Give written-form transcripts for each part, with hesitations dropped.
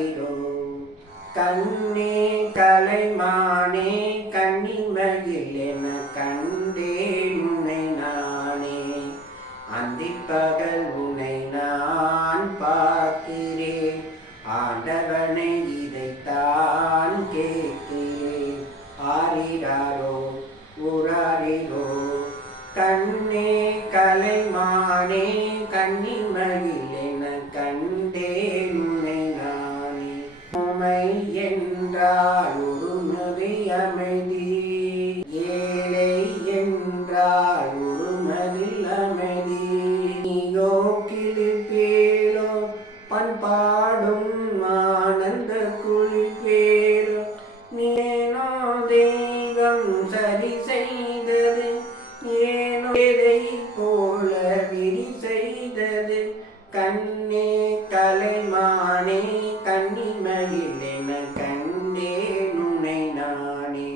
ஊராரிரோ கண்ணே கலைமானே கன்னிமயில் என கண்டேன் உன்னை நானே அந்திப்பகல் உன்னை நான் பார்க்கிறேன் ஆண்டவனை இதைத்தான் கேட்கிறேன் ஆரிராரோ ஊராரிரோ கண்ணே கலைமானே கன்னிமயில் என கண்டேன் உன்னை நானே உமை என்றால் ஒரு நொடி அமைதி ஏழை என்றால் ஒரு மதில் அமைதி நீயோ கிளிப்பேலோ பண்பாடும் ஆனந்த குளிப்பேலோ நீனோ தெய்வம் சரி செய்தது ஏனோ எதை போல விரி செய்தது கண்ணே கலைமானே கன்னிமயில் என கண்டேன் உன்னை நானே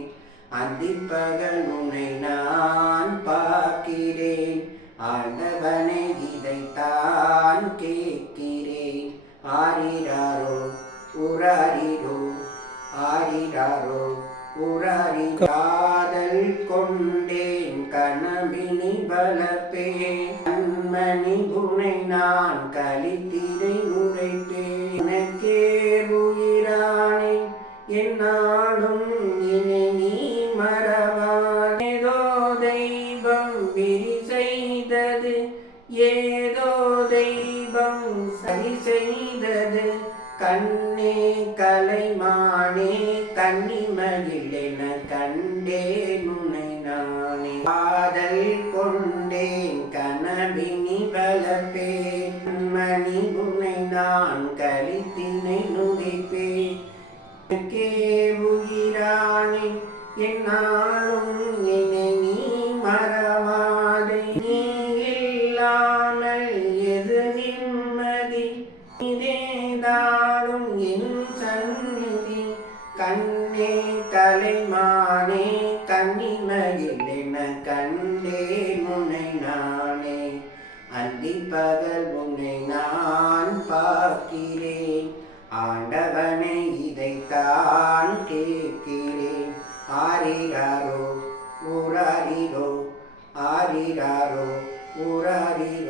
அந்திப்பகல் உன்னை நான் பார்க்கிறேன் ஆண்டவனை இதைத்தான் கேட்கிறேன் ஆரிராரோ ஊராரிரோ ஆரிராரோ ஊராரி காதல் கொண்டேன் கனவினி வளர்ப்பேன் கண்மணி உன்னை நான் கலித்திரை உரைப்பேன் எனக்கே உயிரானே என்னாலும் இனி நீ மறவான் ஏதோ தெய்வம் விரி செய்தது ஏதோ தெய்வம் சரி செய்தது கண்ணே கலைமானே கன்னிமயில் என கண்டேன் உன்னை நானே காதல் கொண்டேன் கனவினி வளர்ப்பேன் மணி உன்னை நான் கலித்தினை நுழைப்பேன் எனக்கே உயிரானே என்னாலும் என்னை நீ மறவாதே நீ இல்லாமல் எது நிம்மதி இதேதாடும் என் சந்நிதி கண்ணே கலைமானே கன்னிமயில் என கண்டேன் உன்னை நானே அந்திப்பகல் உன்னை நான் பார்க்கிறேன் ஆண்டவனை இதைத்தான் கேட்கிறேன் ஆரிராரோ ஊராரிரோ ஆரிராரோ ஊராரிரோ